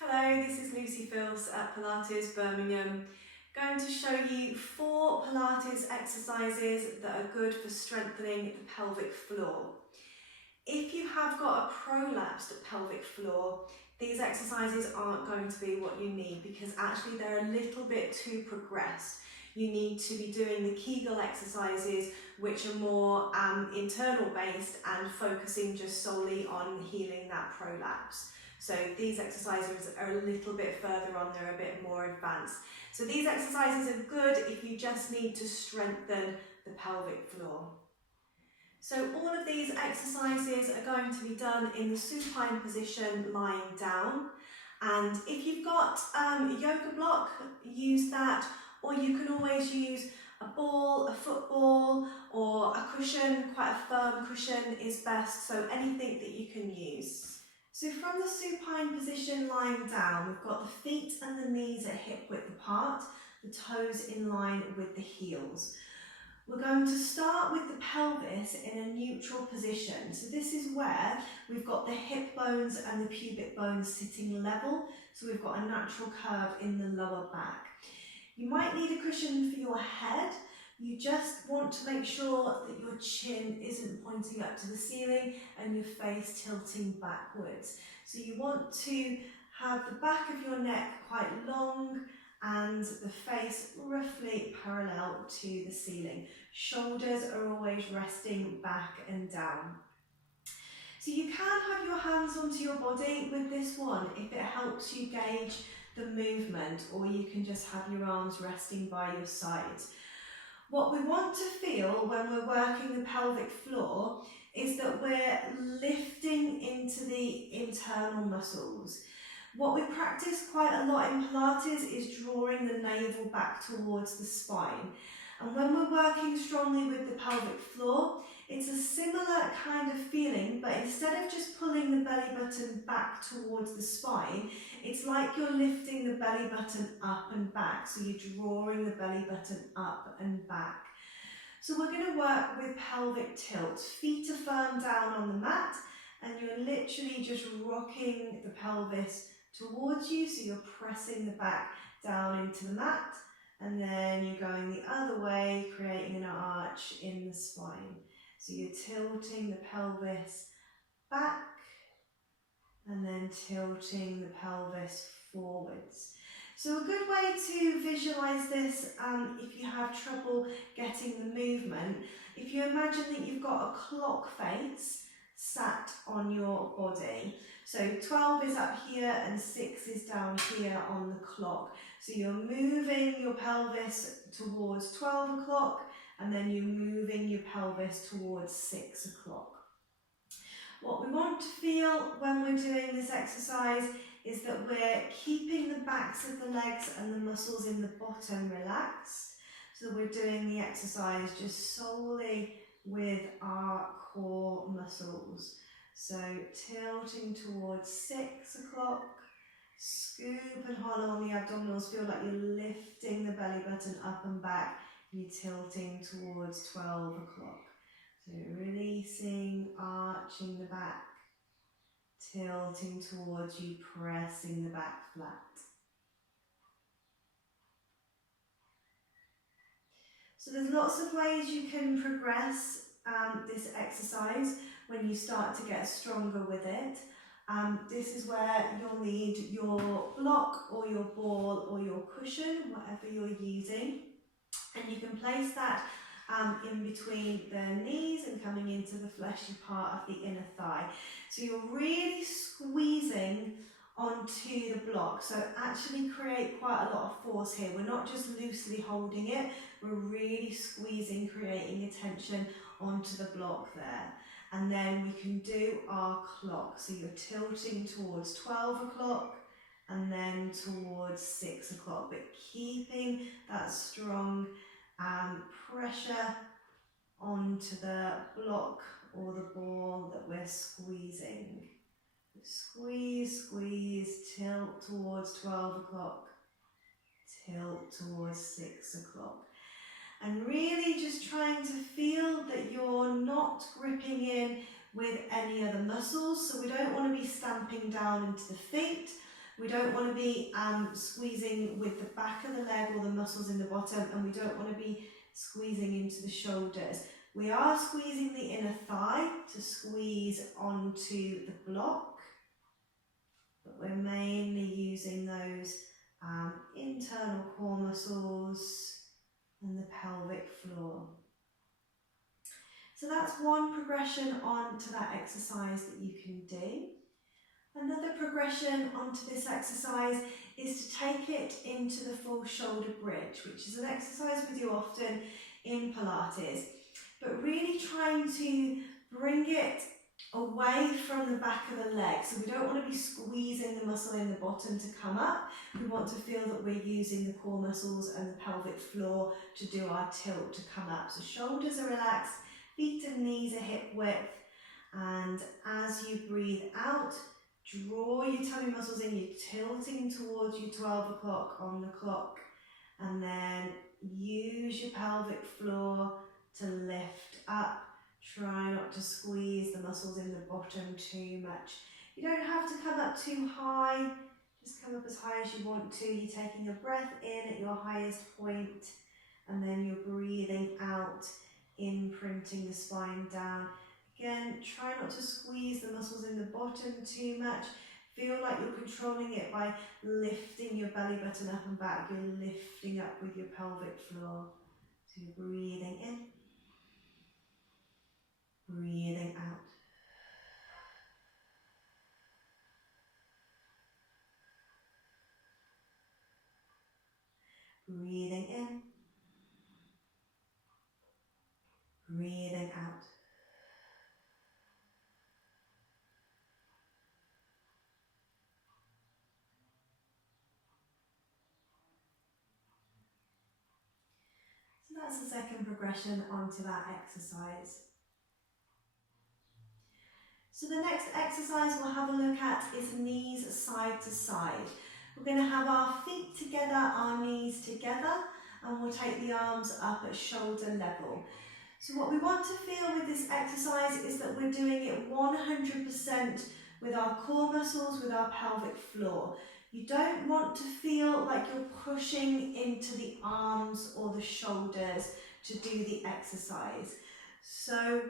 Hello, this is Lucy Filce at Pilates Birmingham. Going to show you 4 Pilates exercises that are good for strengthening the pelvic floor. If you have got a prolapsed pelvic floor, these exercises aren't going to be what you need because actually they're a little bit too progressed. You need to be doing the Kegel exercises, which are more internal based and focusing just solely on healing that prolapse. So these exercises are a little bit further on, they're a bit more advanced. So these exercises are good if you just need to strengthen the pelvic floor. So all of these exercises are going to be done in the supine position, lying down. And if you've got a yoga block, use that, or you can always use a ball, a football, or a cushion. Quite a firm cushion is best, so anything that you can use. So from the supine position, lying down, we've got the feet and the knees at hip width apart, the toes in line with the heels. We're going to start with the pelvis in a neutral position. So this is where we've got the hip bones and the pubic bones sitting level. So we've got a natural curve in the lower back. You might need a cushion for your head. You just want to make sure that your chin isn't pointing up to the ceiling and your face tilting backwards. So you want to have the back of your neck quite long and the face roughly parallel to the ceiling. Shoulders are always resting back and down. So you can have your hands onto your body with this one if it helps you gauge the movement, or you can just have your arms resting by your side. What we want to feel when we're working the pelvic floor is that we're lifting into the internal muscles. What we practice quite a lot in Pilates is drawing the navel back towards the spine. And when we're working strongly with the pelvic floor, it's a similar kind of feeling, but instead of just pulling the belly button back towards the spine, it's like you're lifting the belly button up and back. So you're drawing the belly button up and back. So we're going to work with pelvic tilt. Feet are firm down on the mat, and you're literally just rocking the pelvis towards you, so you're pressing the back down into the mat, and then you're going the other way, creating an arch in the spine. So you're tilting the pelvis back and then tilting the pelvis forwards. So a good way to visualize this if you have trouble getting the movement, if you imagine that you've got a clock face sat on your body. So 12 is up here and 6 is down here on the clock. So you're moving your pelvis towards 12 o'clock and then you're moving your pelvis towards 6 o'clock. What we want to feel when we're doing this exercise is that we're keeping the backs of the legs and the muscles in the bottom relaxed. So we're doing the exercise just solely with our core muscles. So tilting towards 6 o'clock, scoop and hollow on the abdominals, feel like you're lifting the belly button up and back, you're tilting towards 12 o'clock. So releasing, arching the back, tilting towards you, pressing the back flat. So there's lots of ways you can progress this exercise when you start to get stronger with it. This is where you'll need your block or your ball or your cushion, whatever you're using. And you can place that in between the knees and coming into the fleshy part of the inner thigh. So you're really squeezing onto the block. So actually create quite a lot of force here. We're not just loosely holding it, we're really squeezing, creating a tension onto the block there. And then we can do our clock. So you're tilting towards 12 o'clock and then towards 6 o'clock, but keeping that strong pressure onto the block or the ball that we're squeezing. Squeeze, squeeze, tilt towards 12 o'clock, tilt towards 6 o'clock. And really just trying to feel that you're not gripping in with any other muscles. So we don't want to be stamping down into the feet, We don't want to be squeezing with the back of the leg or the muscles in the bottom, and we don't want to be squeezing into the shoulders. We are squeezing the inner thigh to squeeze onto the block, but we're mainly using those internal core muscles and the pelvic floor. So that's one progression onto that exercise that you can do. Another progression onto this exercise is to take it into the full shoulder bridge, which is an exercise we do often in Pilates, but really trying to bring it away from the back of the leg. So we don't want to be squeezing the muscle in the bottom to come up. We want to feel that we're using the core muscles and the pelvic floor to do our tilt to come up. So shoulders are relaxed, feet and knees are hip width, and as you breathe out, draw your tummy muscles in, you're tilting towards your 12 o'clock on the clock, and then use your pelvic floor to lift up. Try not to squeeze the muscles in the bottom too much. You don't have to come up too high, just come up as high as you want to. You're taking a breath in at your highest point, and then you're breathing out, imprinting the spine down. Again, try not to squeeze the muscles in the bottom too much. Feel like you're controlling it by lifting your belly button up and back. You're lifting up with your pelvic floor. So you're breathing in, breathing out. Breathing in, breathing out. So that's the second progression onto that exercise. So the next exercise we'll have a look at is knees side to side. We're going to have our feet together, our knees together, and we'll take the arms up at shoulder level. So what we want to feel with this exercise is that we're doing it 100% with our core muscles, with our pelvic floor. You don't want to feel like you're pushing into the arms or the shoulders to do the exercise. So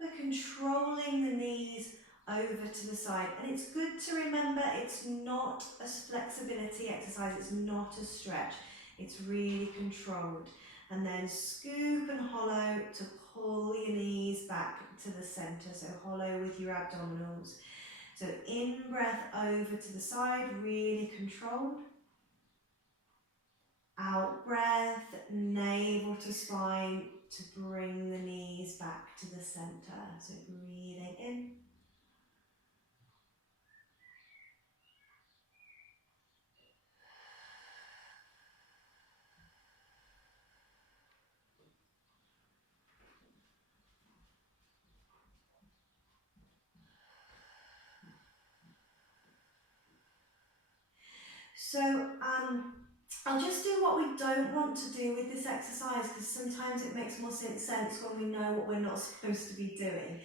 we're controlling the knees over to the side, and it's good to remember it's not a flexibility exercise, it's not a stretch, it's really controlled. And then scoop and hollow to pull your knees back to the centre, so hollow with your abdominals. So in breath over to the side, really controlled. Out breath, navel to spine to bring the knees back to the centre. So breathing in. So I'll just do what we don't want to do with this exercise, because sometimes it makes more sense when we know what we're not supposed to be doing.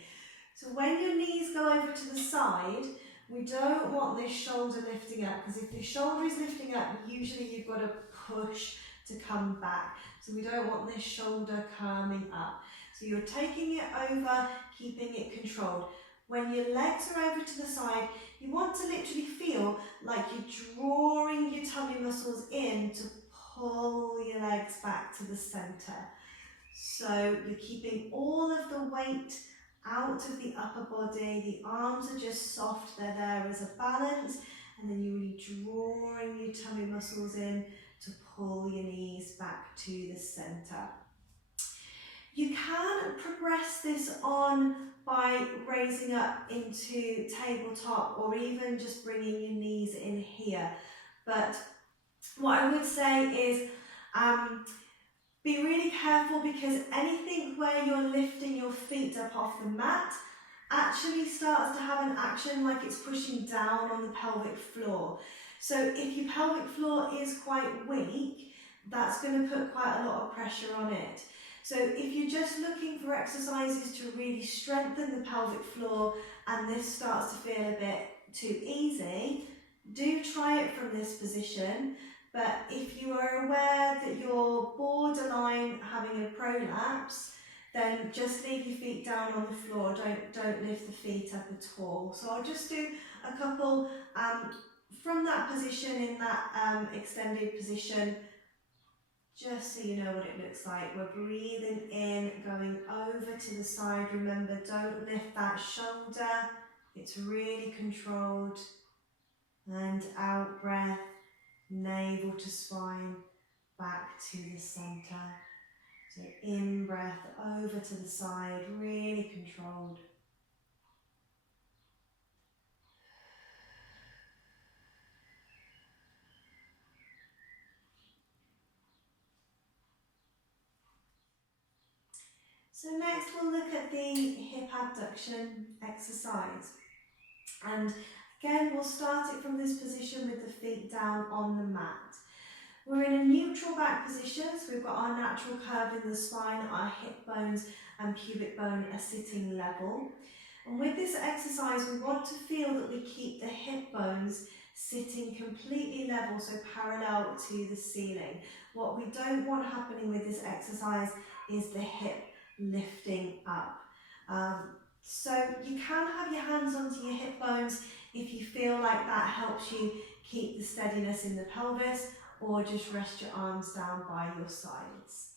So when your knees go over to the side, we don't want this shoulder lifting up, because if the shoulder is lifting up, usually you've got to push to come back. So we don't want this shoulder coming up. So you're taking it over, keeping it controlled. When your legs are over to the side, you want to literally feel like you're drawing your tummy muscles in to pull your legs back to the centre. So you're keeping all of the weight out of the upper body, the arms are just soft, they're there as a balance, and then you're really drawing your tummy muscles in to pull your knees back to the centre. You can progress this on by raising up into tabletop, or even just bringing your knees in here. But what I would say is be really careful, because anything where you're lifting your feet up off the mat actually starts to have an action like it's pushing down on the pelvic floor. So if your pelvic floor is quite weak, that's going to put quite a lot of pressure on it. So if you're just looking for exercises to really strengthen the pelvic floor and this starts to feel a bit too easy, Do try it from this position, but if you are aware that you're borderline having a prolapse, then just leave your feet down on the floor. Don't lift the feet up at all. So I'll just do a couple from that position, in that extended position, just so you know what it looks like. We're breathing in, going over to the side. Remember, don't lift that shoulder. It's really controlled. And out breath, navel to spine, back to the centre. So in breath, over to the side, really controlled. So next we'll look at the hip abduction exercise. And again, we'll start it from this position with the feet down on the mat. We're in a neutral back position, so we've got our natural curve in the spine, our hip bones and pubic bone are sitting level. And with this exercise, we want to feel that we keep the hip bones sitting completely level, so parallel to the ceiling. What we don't want happening with this exercise is the hip lifting up. So you can have your hands onto your hip bones if you feel like that helps you keep the steadiness in the pelvis, or just rest your arms down by your sides.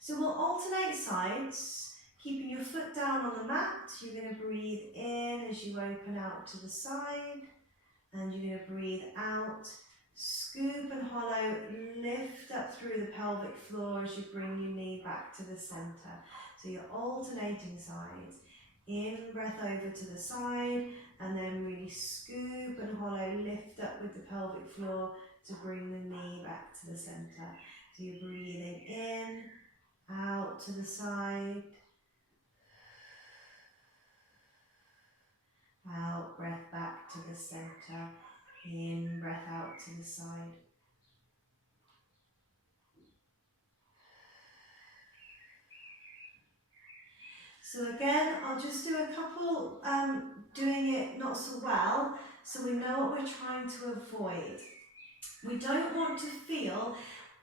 So we'll alternate sides, keeping your foot down on the mat. You're going to breathe in as you open out to the side, and you're going to breathe out, scoop and hollow, lift up through the pelvic floor as you bring your knee back to the centre. So you're alternating sides. In breath over to the side, and then really scoop and hollow, lift up with the pelvic floor to bring the knee back to the centre. So you're breathing in, out to the side, out, breath back to the centre, in, breath out to the side. So again, I'll just do a couple, doing it not so well, so we know what we're trying to avoid. We don't want to feel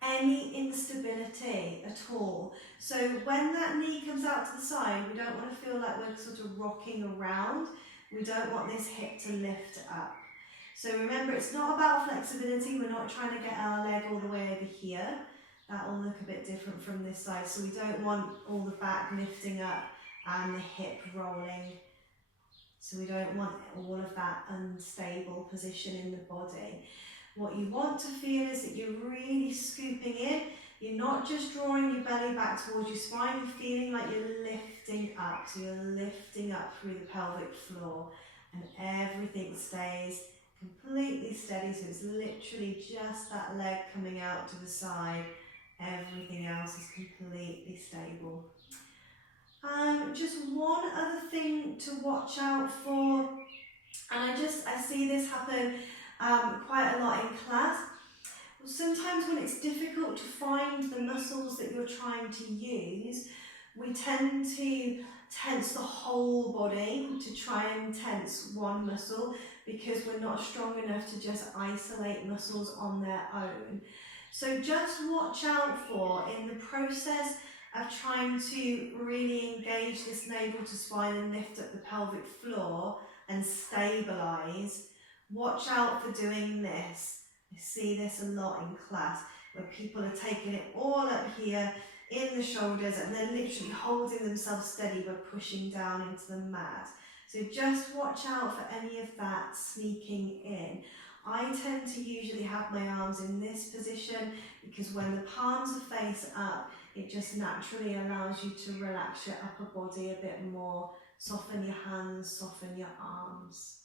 any instability at all. So when that knee comes out to the side, we don't want to feel like we're sort of rocking around. We don't want this hip to lift up. So remember, it's not about flexibility. We're not trying to get our leg all the way over here. That will look a bit different from this side. So we don't want all the back lifting up and the hip rolling. So we don't want all of that unstable position in the body. What you want to feel is that you're really scooping in. You're not just drawing your belly back towards your spine, you're feeling like you're lifting up. So you're lifting up through the pelvic floor, and everything stays completely steady. So it's literally just that leg coming out to the side. Everything else is completely stable. Just one other thing to watch out for, and I see this happen quite a lot in class. Sometimes when it's difficult to find the muscles that you're trying to use, we tend to tense the whole body to try and tense one muscle, because we're not strong enough to just isolate muscles on their own. So just watch out for, in the process of trying to really engage this navel to spine and lift up the pelvic floor and stabilise, watch out for doing this. I see this a lot in class, where people are taking it all up here in the shoulders and they're literally holding themselves steady but pushing down into the mat. So just watch out for any of that sneaking in. I tend to usually have my arms in this position, because when the palms are face up, it just naturally allows you to relax your upper body a bit more, soften your hands, soften your arms.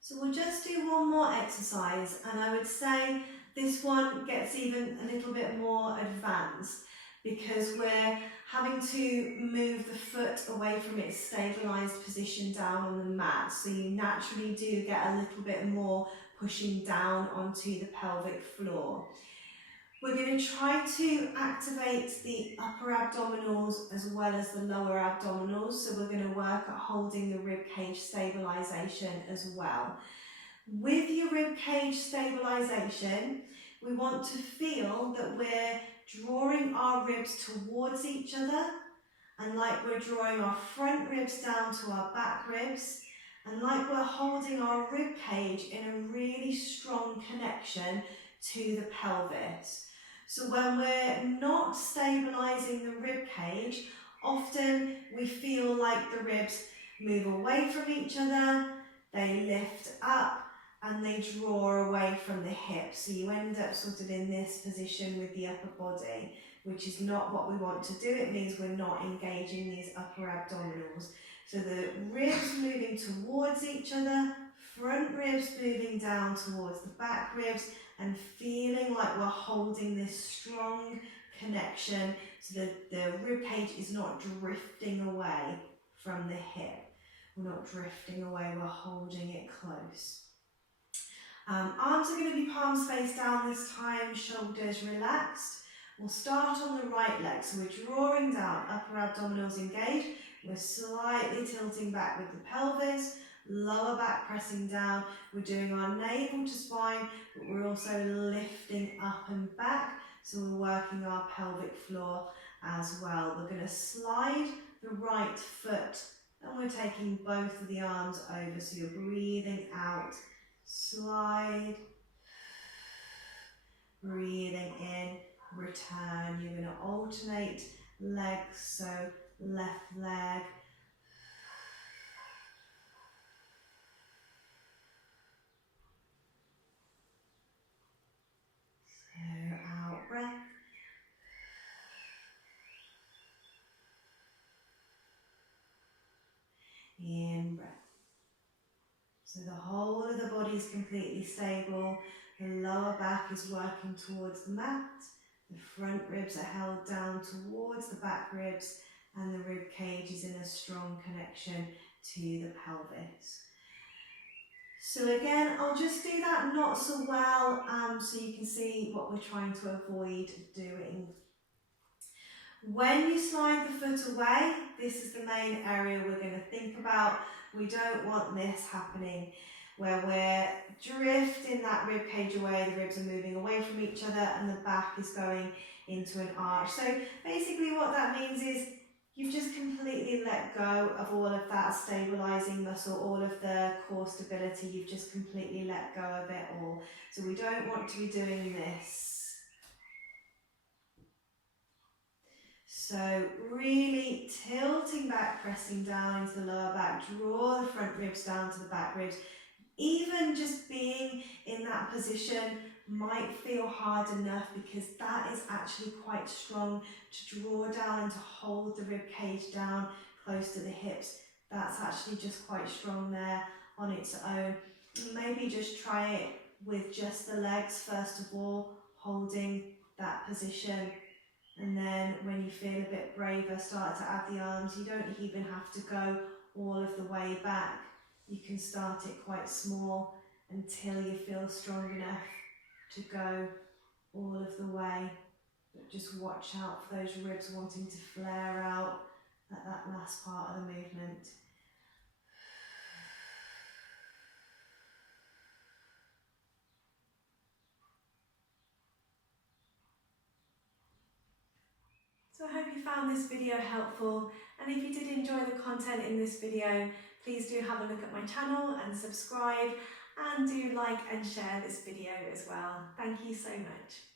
So we'll just do one more exercise, and I would say this one gets even a little bit more advanced, because we're having to move the foot away from its stabilised position down on the mat. So you naturally do get a little bit more pushing down onto the pelvic floor. We're going to try to activate the upper abdominals as well as the lower abdominals. So we're going to work at holding the rib cage stabilisation as well. With your rib cage stabilisation, we want to feel that we're drawing our ribs towards each other, and like we're drawing our front ribs down to our back ribs, and like we're holding our rib cage in a really strong connection to the pelvis. So when we're not stabilising the rib cage, often we feel like the ribs move away from each other, they lift up, and they draw away from the hips. So you end up sort of in this position with the upper body, which is not what we want to do. It means we're not engaging these upper abdominals. So the ribs moving towards each other, front ribs moving down towards the back ribs, and feeling like we're holding this strong connection so that the rib cage is not drifting away from the hip. We're not drifting away, we're holding it close. Arms are going to be palms face down this time, shoulders relaxed. We'll start on the right leg, so we're drawing down, upper abdominals engaged. We're slightly tilting back with the pelvis, lower back pressing down. We're doing our navel to spine, but we're also lifting up and back, so we're working our pelvic floor as well. We're going to slide the right foot, and we're taking both of the arms over, so you're breathing out. Slide, breathing in, return. You're going to alternate legs, so left leg, so out breath, in breath. So the whole of the body is completely stable. The lower back is working towards the mat. The front ribs are held down towards the back ribs, and the rib cage is in a strong connection to the pelvis. So again, I'll just do that not so well so you can see what we're trying to avoid doing. When you slide the foot away, this is the main area we're going to think about. We don't want this happening where we're drifting that rib cage away, the ribs are moving away from each other, and the back is going into an arch. So basically what that means is you've just completely let go of all of that stabilising muscle, all of the core stability, you've just completely let go of it all. So we don't want to be doing this. So really tilting back, pressing down into the lower back, draw the front ribs down to the back ribs. Even just being in that position might feel hard enough because that is actually quite strong to draw down and to hold the rib cage down close to the hips. That's actually just quite strong there on its own. Maybe just try it with just the legs first of all, holding that position. And then when you feel a bit braver, start to add the arms. You don't even have to go all of the way back. You can start it quite small until you feel strong enough to go all of the way. But just watch out for those ribs wanting to flare out at that last part of the movement. So I hope you found this video helpful, and if you did enjoy the content in this video, please do have a look at my channel and subscribe, and do like and share this video as well. Thank you so much.